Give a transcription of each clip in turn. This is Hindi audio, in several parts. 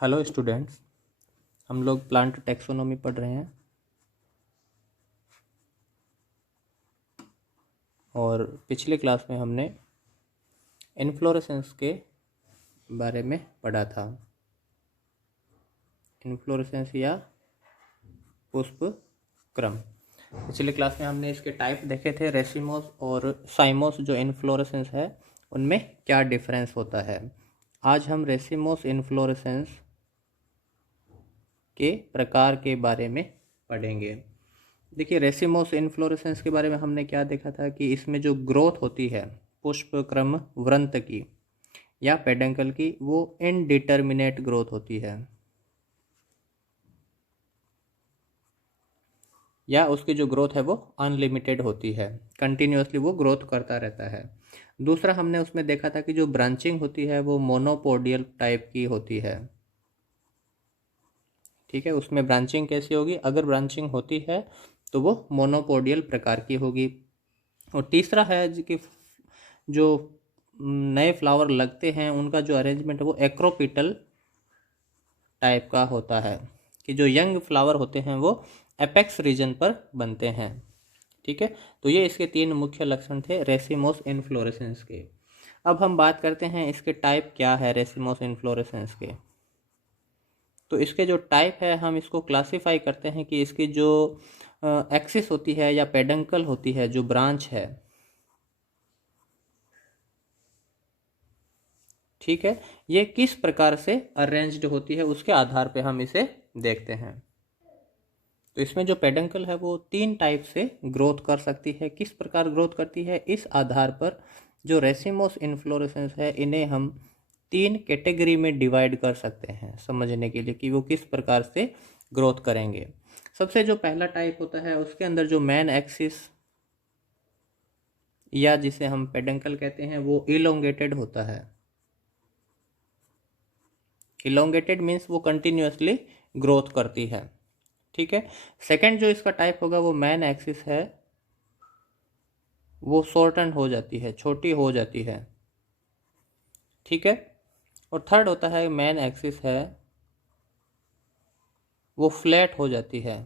हेलो स्टूडेंट्स, हम लोग प्लांट टैक्सोनॉमी पढ़ रहे हैं और पिछले क्लास में हमने इन्फ्लोरेसेंस के बारे में पढ़ा था। इन्फ्लोरेसेंस या पुष्प क्रम। पिछले क्लास में हमने इसके टाइप देखे थे, रेसिमोस और साइमोस। जो इन्फ्लोरेसेंस है उनमें क्या डिफरेंस होता है। आज हम रेसिमोस इन्फ्लोरेसेंस के प्रकार के बारे में पढ़ेंगे। देखिए, रेसिमोस इन्फ्लोरेसेंस के बारे में हमने क्या देखा था कि इसमें जो ग्रोथ होती है पुष्प क्रम वृंत की या पेडंकल की, वो इनडिटर्मिनेट ग्रोथ होती है या उसकी जो ग्रोथ है वो अनलिमिटेड होती है, कंटिन्यूअसली वो ग्रोथ करता रहता है। दूसरा हमने उसमें देखा था कि जो ब्रांचिंग होती है वो मोनोपोडियल टाइप की होती है। ठीक है, उसमें ब्रांचिंग कैसी होगी? अगर ब्रांचिंग होती है तो वो मोनोपोडियल प्रकार की होगी। और तीसरा है कि जो नए फ्लावर लगते हैं उनका जो अरेंजमेंट है वो एक्रोपिटल टाइप का होता है, कि जो यंग फ्लावर होते हैं वो एपेक्स रीजन पर बनते हैं। ठीक है, तो ये इसके तीन मुख्य लक्षण थे रेसिमोस इन्फ्लोरेसेंस के। अब हम बात करते हैं इसके टाइप क्या है रेसिमोस इन्फ्लोरेसेंस के। तो इसके जो टाइप है हम इसको क्लासिफाई करते हैं कि इसकी जो एक्सिस होती है या पेडंकल होती है, जो ब्रांच है, ठीक है, ये किस प्रकार से अरेंज्ड होती है उसके आधार पे हम इसे देखते हैं। तो इसमें जो पेडंकल है वो तीन टाइप से ग्रोथ कर सकती है। किस प्रकार ग्रोथ करती है, इस आधार पर जो रेसिमोस इन्फ्लोरेसेंस है इन्हें हम तीन कैटेगरी में डिवाइड कर सकते हैं समझने के लिए कि वो किस प्रकार से ग्रोथ करेंगे। सबसे जो पहला टाइप होता है उसके अंदर जो मेन एक्सिस या जिसे हम पेडंकल कहते हैं वो इलोंगेटेड होता है। इलोंगेटेड मीन्स वो कंटिन्यूअसली ग्रोथ करती है। ठीक है। सेकंड जो इसका टाइप होगा वो मेन एक्सिस है, वो शॉर्टन हो जाती है, छोटी हो जाती है। ठीक है। और थर्ड होता है मेन एक्सिस है, वो फ्लैट हो जाती है।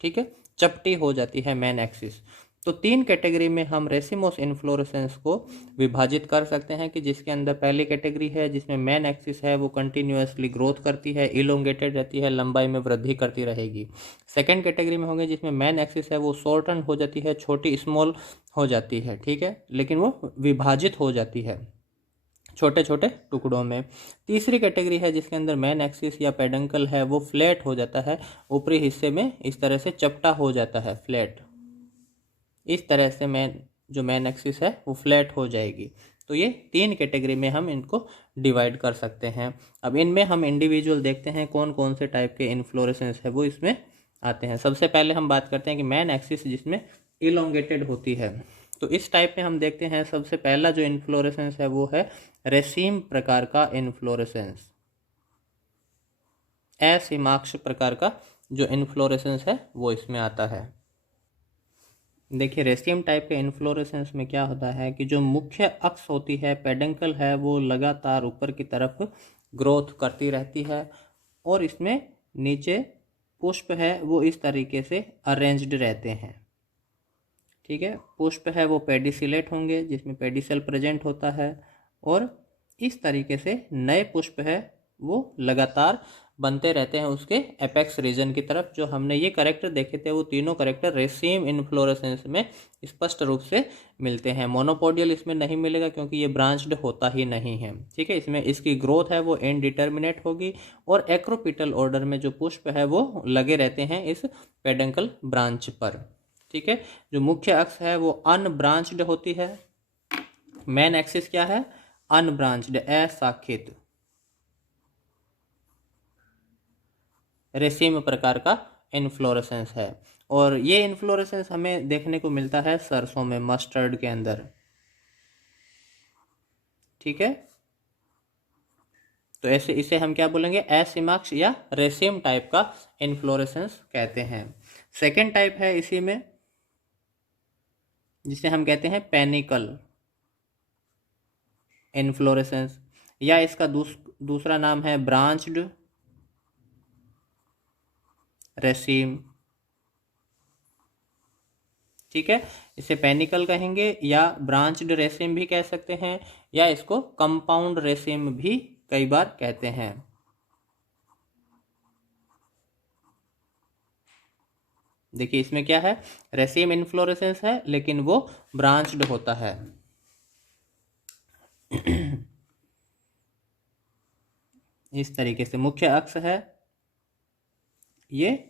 ठीक है, चपटी हो जाती है मेन एक्सिस। तो तीन कैटेगरी में हम रेसिमोस इन्फ्लोरेसेंस को विभाजित कर सकते हैं कि जिसके अंदर पहली कैटेगरी है जिसमें मेन एक्सिस है वो कंटिन्यूअसली ग्रोथ करती है, इलोंगेटेड रहती है, लंबाई में वृद्धि करती रहेगी। सेकंड कैटेगरी में होंगे जिसमें मेन एक्सिस है वो शॉर्टन हो जाती है, छोटी स्मॉल हो जाती है, ठीक है, लेकिन वो विभाजित हो जाती है छोटे छोटे टुकड़ों में। तीसरी कैटेगरी है जिसके अंदर मेन एक्सिस या पेडंकल है वो फ्लैट हो जाता है, ऊपरी हिस्से में इस तरह से चपटा हो जाता है, फ्लैट। इस तरह से जो मेन एक्सिस है वो फ्लैट हो जाएगी। तो ये तीन कैटेगरी में हम इनको डिवाइड कर सकते हैं। अब इनमें हम इंडिविजुअल देखते हैं कौन कौन से टाइप के इन्फ्लोरेसेंस है वो इसमें आते हैं। सबसे पहले हम बात करते हैं कि मेन एक्सिस जिसमें इलोंगेटेड होती है। तो इस टाइप में हम देखते हैं सबसे पहला जो इन्फ्लोरेसेंस है वो है रेसीम प्रकार का इन्फ्लोरेसेंस। असीमाक्ष प्रकार का जो इन्फ्लोरेसेंस है वो इसमें आता है। देखिए, रेसियम टाइप के इन्फ्लोरेसेंस में क्या होता है कि जो मुख्य अक्ष होती है, पेडंकल है, वो लगातार ऊपर की तरफ ग्रोथ करती रहती है और इसमें नीचे पुष्प है वो इस तरीके से अरेंज्ड रहते हैं। ठीक है, पुष्प है वो पेडिसिलेट होंगे जिसमें पेडिसल प्रेजेंट होता है और इस तरीके से नए पुष्प है वो लगातार बनते रहते हैं उसके एपेक्स रीजन की तरफ। जो हमने ये करेक्टर देखे थे वो तीनों करेक्टर रेसिम इन्फ्लोरेसेंस में स्पष्ट रूप से मिलते हैं। मोनोपोडियल इसमें नहीं मिलेगा क्योंकि ये ब्रांच्ड होता ही नहीं है। ठीक है, इसमें इसकी ग्रोथ है वो इनडिटर्मिनेट होगी और एक्रोपिटल ऑर्डर में जो पुष्प है वो लगे रहते हैं इस पेडंकल ब्रांच पर। ठीक है, जो मुख्य अक्ष है वो अनब्रांच्ड होती है। मेन एक्सिस क्या है? अनब्रांच्ड, अशाखित, रेसिम प्रकार का इन्फ्लोरेसेंस है। और ये इन्फ्लोरेसेंस हमें देखने को मिलता है सरसों में, मस्टर्ड के अंदर। ठीक है, तो ऐसे इसे हम क्या बोलेंगे? असीमाक्ष या रेसिम टाइप का इन्फ्लोरेसेंस कहते हैं। सेकेंड टाइप है इसी में जिसे हम कहते हैं पेनिकल इन्फ्लोरेसेंस। या इसका दूसरा नाम है ब्रांच्ड रेसिम। ठीक है, इसे पेनिकल कहेंगे या ब्रांच्ड रेसिम भी कह सकते हैं, या इसको कंपाउंड रेसिम भी कई बार कहते हैं। देखिए इसमें क्या है, रेसिम इन्फ्लोरेसेंस है लेकिन वो ब्रांच्ड होता है। इस तरीके से मुख्य अक्ष है, ये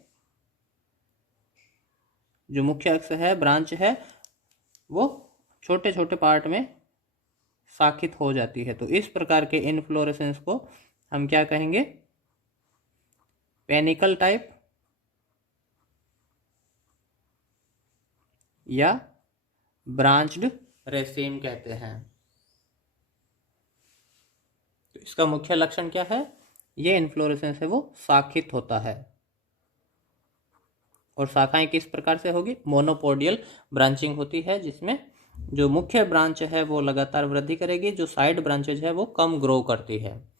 जो मुख्य अक्ष है, ब्रांच है, वो छोटे छोटे पार्ट में शाखित हो जाती है। तो इस प्रकार के इन्फ्लोरेसेंस को हम क्या कहेंगे, पेनिकल टाइप या ब्रांच्ड रेसिम कहते हैं। तो इसका मुख्य लक्षण क्या है, ये इन्फ्लोरेसेंस है वो शाखित होता है। और शाखाएं किस प्रकार से होगी, मोनोपोडियल ब्रांचिंग होती है, जिसमें जो मुख्य ब्रांच है वो लगातार वृद्धि करेगी, जो साइड ब्रांचेज है वो कम ग्रो करती है।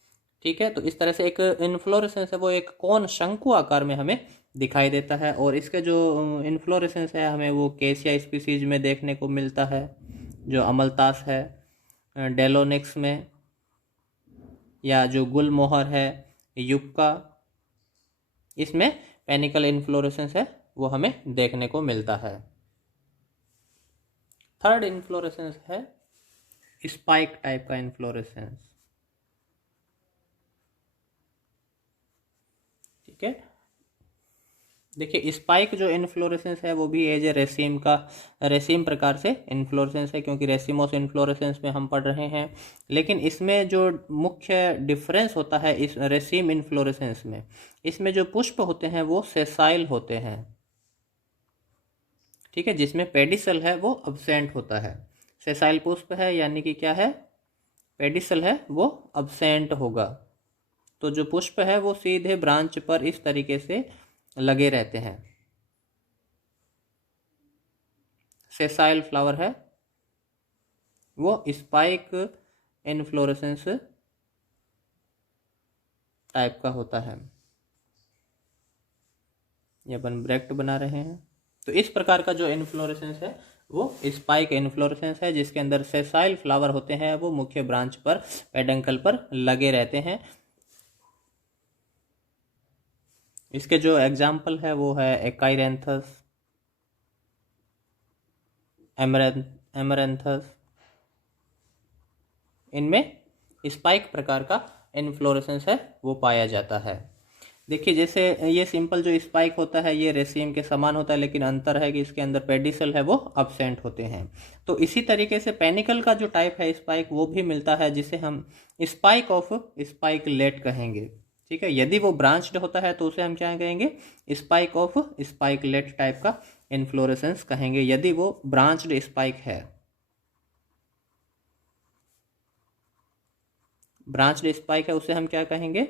ठीक है, तो इस तरह से एक इन्फ्लोरेसेंस है वो एक कोन शंकु आकार में हमें दिखाई देता है। और इसके जो इन्फ्लोरेसेंस है हमें वो केसिया स्पीसीज में देखने को मिलता है, जो अमलतास है, डेलोनिक्स में, या जो गुलमोहर है, युक्का, इसमें पेनिकल इन्फ्लोरेसेंस है वो हमें देखने को मिलता है। थर्ड इन्फ्लोरेसेंस है स्पाइक टाइप का इन्फ्लोरेसेंस। ठीक है, देखिए स्पाइक जो इन्फ्लोरेसेंस है वो भी एज ए रेसिम का, रेसिम प्रकार से इन्फ्लोरेसेंस है, क्योंकि रेसिमोस इन्फ्लोरेसेंस में हम पढ़ रहे हैं। लेकिन इसमें जो मुख्य डिफरेंस होता है इस रेसिम इन्फ्लोरेसेंस में, इसमें जो पुष्प होते हैं वो सेसाइल होते हैं। ठीक है, जिसमें पेडिसल है वो अब्सेंट होता है। सेसाइल पुष्प है यानी कि क्या है, पेडिसल है वो अब्सेंट होगा। तो जो पुष्प है वो सीधे ब्रांच पर इस तरीके से लगे रहते हैं। सेसाइल फ्लावर है वो स्पाइक इन्फ्लोरेसेंस टाइप का होता है। ये अपन ब्रैकेट बना रहे हैं। तो इस प्रकार का जो इन्फ्लोरेसेंस है वो स्पाइक इन्फ्लोरेसेंस है, जिसके अंदर सेसाइल फ्लावर होते हैं, वो मुख्य ब्रांच पर, पेडंकल पर लगे रहते हैं। इसके जो एग्जाम्पल है वो है एकाइरेंथस, एमरेंथस। इनमें स्पाइक प्रकार का इन्फ्लोरेसेंस है वो पाया जाता है। देखिए जैसे ये सिंपल जो स्पाइक होता है ये रेसिम के समान होता है, लेकिन अंतर है कि इसके अंदर पेडिसल है वो अब्सेंट होते हैं। तो इसी तरीके से पेनिकल का जो टाइप है स्पाइक वो भी मिलता है, जिसे हम स्पाइक ऑफ स्पाइकलेट कहेंगे। ठीक है, यदि वो ब्रांच्ड होता है तो उसे हम क्या कहेंगे, स्पाइक ऑफ स्पाइकलेट टाइप का इन्फ्लोरेसेंस कहेंगे, यदि वो ब्रांच्ड स्पाइक है। ब्रांच्ड स्पाइक है उसे हम क्या कहेंगे,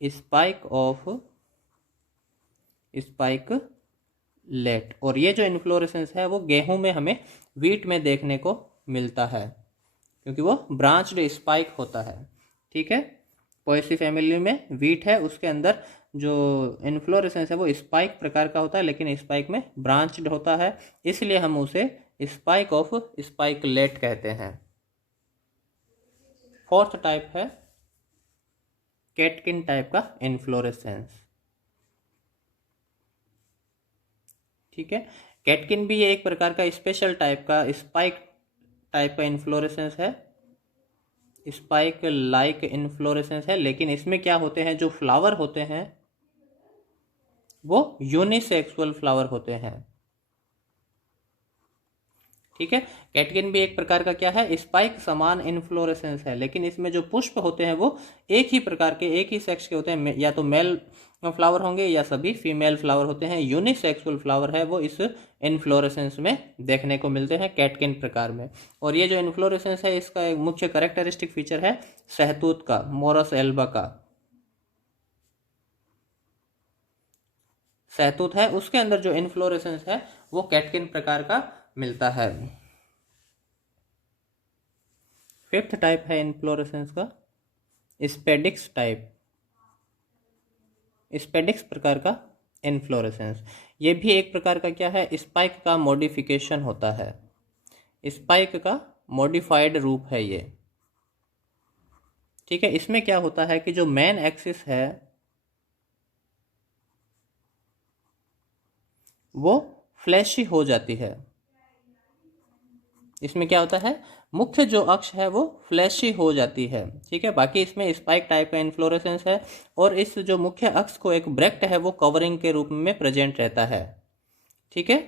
स्पाइक ऑफ स्पाइकलेट। और ये जो इन्फ्लोरेसेंस है वो गेहूं में हमें वीट में देखने को मिलता है, क्योंकि वो ब्रांच्ड स्पाइक होता है। ठीक है, पोएसी फैमिली में वीट है, उसके अंदर जो इन्फ्लोरेसेंस है वो स्पाइक प्रकार का होता है, लेकिन स्पाइक में ब्रांच्ड होता है, इसलिए हम उसे स्पाइक ऑफ स्पाइकलेट कहते हैं। फोर्थ टाइप है कैटकिन टाइप का इन्फ्लोरेसेंस। ठीक है, कैटकिन भी ये एक प्रकार का स्पेशल टाइप का स्पाइक टाइप का इन्फ्लोरेसेंस है, स्पाइक लाइक इन्फ्लोरेसेंस है। लेकिन इसमें क्या होते हैं, जो फ्लावर होते हैं वो यूनिसेक्सुअल फ्लावर होते हैं। ठीक है, कैटकिन भी एक प्रकार का क्या है, स्पाइक समान इन्फ्लोरेसेंस है, लेकिन इसमें जो पुष्प होते हैं वो एक ही प्रकार के, एक ही सेक्स के होते हैं, या तो मेल फ्लावर होंगे या सभी फीमेल फ्लावर होते हैं। यूनिसेक्सुअल फ्लावर है वो इस इन्फ्लोरेसेंस में देखने को मिलते हैं कैटकिन प्रकार में। और ये जो इन्फ्लोरेसेंस है इसका एक मुख्य कैरेक्टरिस्टिक फीचर है सहतूत का, मोरस एल्बा का। सहतूत है उसके अंदर जो इन्फ्लोरेसेंस है वो कैटकिन प्रकार का मिलता है। फिफ्थ टाइप है इन्फ्लोरेसेंस का स्पेडिक्स टाइप, स्पेडिक्स प्रकार का इन्फ्लोरेसेंस। ये भी एक प्रकार का क्या है, स्पाइक का मॉडिफिकेशन होता है, स्पाइक का मॉडिफाइड रूप है ये। ठीक है, इसमें क्या होता है कि जो मेन एक्सिस है वो फ्लैशी हो जाती है। इसमें क्या होता है, मुख्य जो अक्ष है वो फ्लैशी हो जाती है। ठीक है, बाकी इसमें स्पाइक टाइप का इन्फ्लोरेसेंस है और इस जो मुख्य अक्ष को एक ब्रैक्ट है वो कवरिंग के रूप में प्रेजेंट रहता है। ठीक है,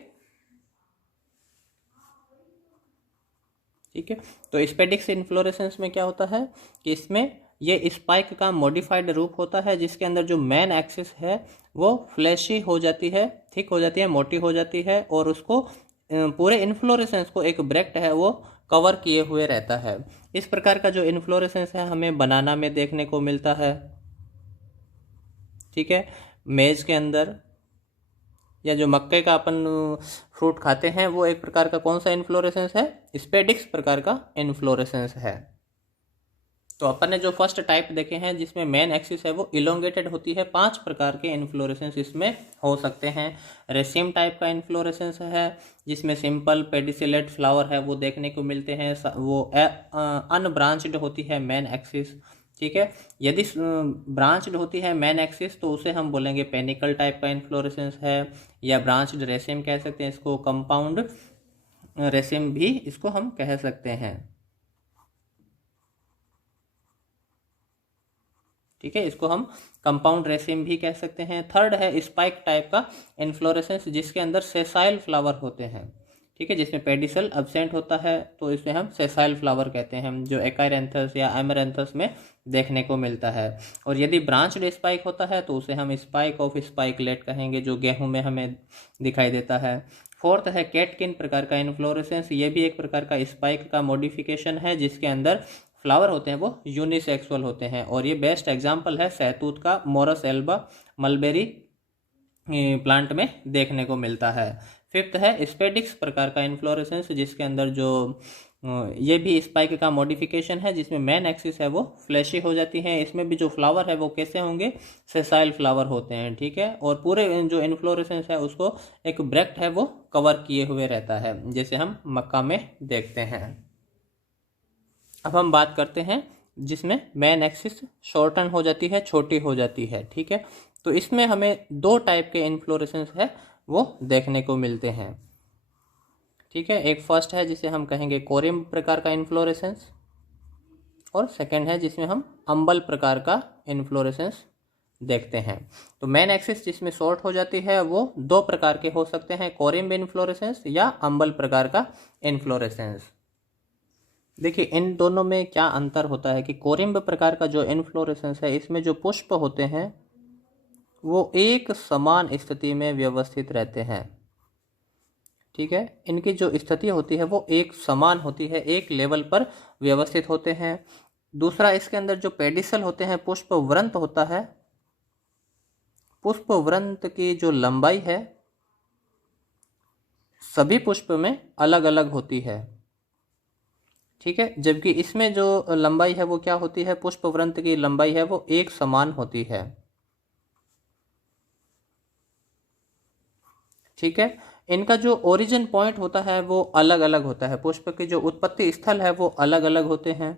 ठीक है। तो स्पेडिक्स इन्फ्लोरेसेंस में क्या होता है कि इसमें ये स्पाइक का मॉडिफाइड रूप होता है जिसके अंदर जो मेन एक्सिस है वो फ्लैशी हो जाती है, थिक हो जाती है, मोटी हो जाती है और उसको पूरे इन्फ्लोरेसेंस को एक ब्रैक्ट है वो कवर किए हुए रहता है। इस प्रकार का जो इन्फ्लोरेसेंस है हमें बनाना में देखने को मिलता है। ठीक है, मेज के अंदर या जो मक्के का अपन फ्रूट खाते हैं वो एक प्रकार का कौन सा इन्फ्लोरेसेंस है, स्पेडिक्स प्रकार का इन्फ्लोरेसेंस है। तो अपन ने जो फर्स्ट टाइप देखे हैं जिसमें मेन एक्सिस है वो इलोंगेटेड होती है, 5 प्रकार के इन्फ्लोरेसेंस इसमें हो सकते हैं। रेसिम टाइप का इन्फ्लोरेसेंस है जिसमें सिंपल पेडिसिलेट फ्लावर है वो देखने को मिलते हैं, वो अनब्रांच्ड होती है मेन एक्सिस। ठीक है, यदि ब्रांच्ड होती है मेन एक्सिस तो उसे हम बोलेंगे पेनिकल टाइप का इन्फ्लोरेसेंस है, या ब्रांच्ड रेसिम कह सकते हैं इसको, कंपाउंड रेसिम भी इसको हम कह सकते हैं। ठीक है, इसको हम कंपाउंड रेसिम भी कह सकते हैं। थर्ड है स्पाइक टाइप का इन्फ्लोरेसेंस जिसके अंदर सेसाइल फ्लावर होते हैं। ठीक है, जिसमें पेडिसल एब्सेंट होता है तो इसमें हम सेसाइल फ्लावर कहते हैं, जो एकाइरेंथस या एमरेंथस में देखने को मिलता है। और यदि ब्रांच्ड स्पाइक होता है तो उसे हम स्पाइक ऑफ स्पाइकलेट कहेंगे, जो गेहूं में हमें दिखाई देता है। फोर्थ है कैटकिन प्रकार का इन्फ्लोरेसेंस, ये भी एक प्रकार का स्पाइक का मॉडिफिकेशन है जिसके अंदर फ्लावर होते हैं वो यूनिसेक्सुअल होते हैं, और ये बेस्ट एग्जाम्पल है सहतूत का, मोरस एल्बा मलबेरी प्लांट में देखने को मिलता है। फिफ्थ है स्पेडिक्स प्रकार का इन्फ्लोरेसेंस जिसके अंदर जो ये भी स्पाइक का मॉडिफिकेशन है जिसमें मेन एक्सिस है वो फ्लैशी हो जाती है। इसमें भी जो फ्लावर है वो कैसे होंगे, सेसाइल फ्लावर होते हैं। ठीक है, और पूरे जो इन्फ्लोरेसेंस है उसको एक ब्रैक्ट है वो कवर किए हुए रहता है जैसे हम मक्का में देखते हैं। अब हम बात करते हैं जिसमें मेन एक्सिस शॉर्टन हो जाती है, छोटी हो जाती है। ठीक है, तो इसमें हमें 2 टाइप के इन्फ्लोरेसेंस है वो देखने को मिलते हैं। ठीक है, एक फर्स्ट है जिसे हम कहेंगे कोरिम्ब प्रकार का इन्फ्लोरेसेंस, और सेकंड है जिसमें हम अम्बल प्रकार का इन्फ्लोरेसेंस देखते हैं। तो मेन एक्सिस जिसमें शॉर्ट हो जाती है वो 2 प्रकार के हो सकते हैं, कोरिम्ब इन्फ्लोरेसेंस या अम्बल प्रकार का इन्फ्लोरेसेंस। देखिए इन दोनों में क्या अंतर होता है कि कोरिम्ब प्रकार का जो इन्फ्लोरेसेंस है इसमें जो पुष्प होते हैं वो एक समान स्थिति में व्यवस्थित रहते हैं। ठीक है, इनकी जो स्थिति होती है वो एक समान होती है, एक लेवल पर व्यवस्थित होते हैं। दूसरा, इसके अंदर जो पेडिसल होते हैं, पुष्प वृंत होता है, पुष्प वृंत की जो लंबाई है सभी पुष्प में अलग अलग होती है। ठीक है, जबकि इसमें जो लंबाई है वो क्या होती है, पुष्प वृंत की लंबाई है वो एक समान होती है। ठीक है, इनका जो ओरिजिन पॉइंट होता है वो अलग अलग होता है, पुष्प के जो उत्पत्ति स्थल है वो अलग अलग होते हैं।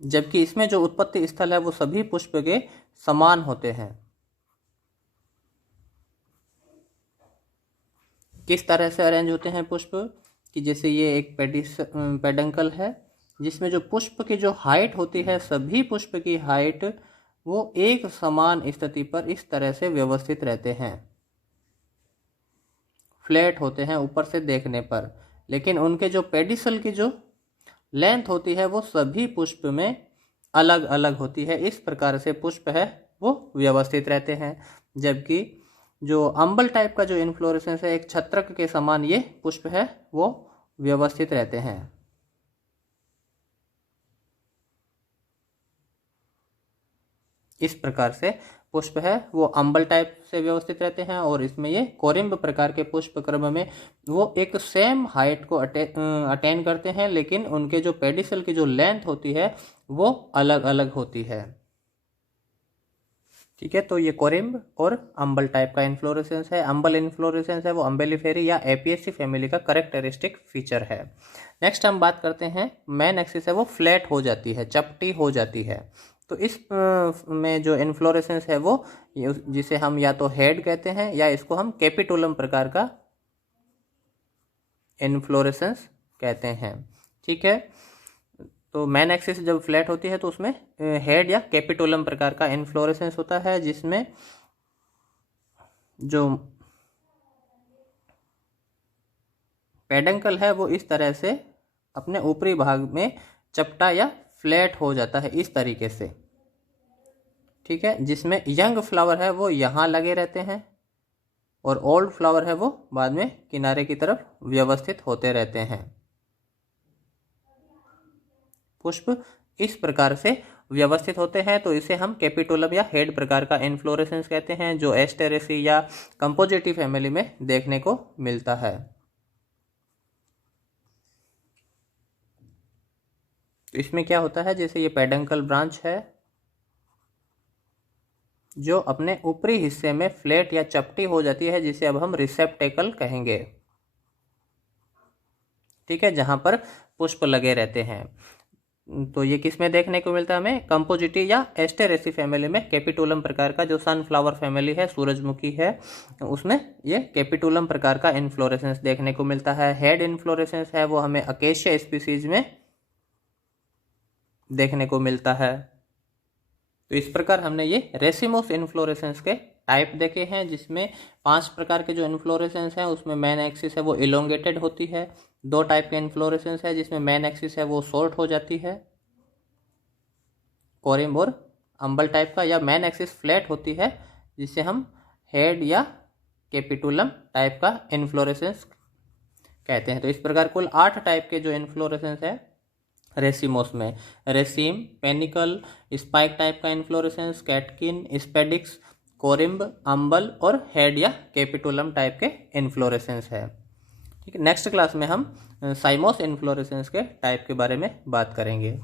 जबकि इसमें जो उत्पत्ति स्थल है वो सभी पुष्प के समान होते हैं। किस तरह से अरेंज होते हैं पुष्प, कि जैसे ये एक पेडंकल है जिसमें जो पुष्प की जो हाइट होती है, सभी पुष्प की हाइट वो एक समान स्थिति पर इस तरह से व्यवस्थित रहते हैं, फ्लैट होते हैं ऊपर से देखने पर। लेकिन उनके जो पेडिसल की जो लेंथ होती है वो सभी पुष्प में अलग अलग होती है। इस प्रकार से पुष्प है वो व्यवस्थित रहते हैं। जबकि जो अम्बल टाइप का जो इन्फ्लोरेसेंस है, एक छत्रक के समान ये पुष्प है वो व्यवस्थित रहते हैं। इस प्रकार से पुष्प है वो अम्बल टाइप से व्यवस्थित रहते हैं, और इसमें ये कोरिम्ब प्रकार के पुष्प क्रम में वो एक सेम हाइट को अटेन करते हैं, लेकिन उनके जो पेडिसल की जो लेंथ होती है वो अलग अलग होती है। ठीक है, तो ये कोरिम्ब और अम्बल टाइप का इन्फ्लोरेसेंस है। अम्बल इन्फ्लोरेसेंस है वो अम्बेलिफेरी या एपिएसी फैमिली का करेक्टरिस्टिक फीचर है। नेक्स्ट हम बात करते हैं मेन एक्सिस है वो फ्लैट हो जाती है, चपटी हो जाती है। तो इस में जो इन्फ्लोरेसेंस है वो जिसे हम या तो हेड कहते हैं या इसको हम कैपिटुलम प्रकार का इन्फ्लोरेसेंस कहते हैं। ठीक है, तो मेन एक्सिस जब फ्लैट होती है तो उसमें हेड या कैपिटुलम प्रकार का इन्फ्लोरेसेंस होता है, जिसमें जो पेडंकल है वो इस तरह से अपने ऊपरी भाग में चपटा या फ्लैट हो जाता है इस तरीके से। ठीक है, जिसमें यंग फ्लावर है वो यहाँ लगे रहते हैं और ओल्ड फ्लावर है वो बाद में किनारे की तरफ व्यवस्थित होते रहते हैं। पुष्प इस प्रकार से व्यवस्थित होते हैं, तो इसे हम कैपिटुलम या हेड प्रकार का इन्फ्लोरेसेंस कहते हैं, जो एस्टेरेसी या कंपोजिटी फैमिली में देखने को मिलता है। तो इसमें क्या होता है, जैसे ये पेडंकल ब्रांच है जो अपने ऊपरी हिस्से में फ्लैट या चपटी हो जाती है, जिसे अब हम रिसेप्टेकल कहेंगे। ठीक है, जहां पर पुष्प लगे रहते हैं। तो ये किस में देखने को मिलता है हमें, कंपोजिटी या एस्टेरेसी फैमिली में कैपिटुलम प्रकार का, जो सनफ्लावर फैमिली है सूरजमुखी है उसमें ये कैपिटुलम प्रकार का इन्फ्लोरेसेंस देखने को मिलता है। हेड इन्फ्लोरेसेंस है वो हमें अकेशिया स्पीसीज में देखने को मिलता है। तो इस प्रकार हमने ये रेसिमोस इन्फ्लोरेसेंस के टाइप देखे हैं, जिसमें 5 प्रकार के जो इन्फ्लोरेसेंस हैं उसमें मेन एक्सिस है वो इलोंगेटेड होती है। 2 टाइप के इन्फ्लोरेसेंस है जिसमें मेन एक्सिस है वो शॉर्ट हो जाती है, कोरिम्ब और अम्बल टाइप का, या मेन एक्सिस फ्लैट होती है जिसे हम हेड या कैपिटुलम टाइप का इन्फ्लोरेसेंस कहते हैं। तो इस प्रकार कुल 8 टाइप के जो इन्फ्लोरेसेंस है रेसिमोस में, रेसिम, पेनिकल, स्पाइक टाइप का इन्फ्लोरेसेंस, कैटकिन, स्पेडिक्स, कोरिम्ब, अम्बल और हेड या कैपिटुलम टाइप के इन्फ्लोरेसेंस है। ठीक है, नेक्स्ट क्लास में हम साइमोस इन्फ्लोरेसेंस के टाइप के बारे में बात करेंगे।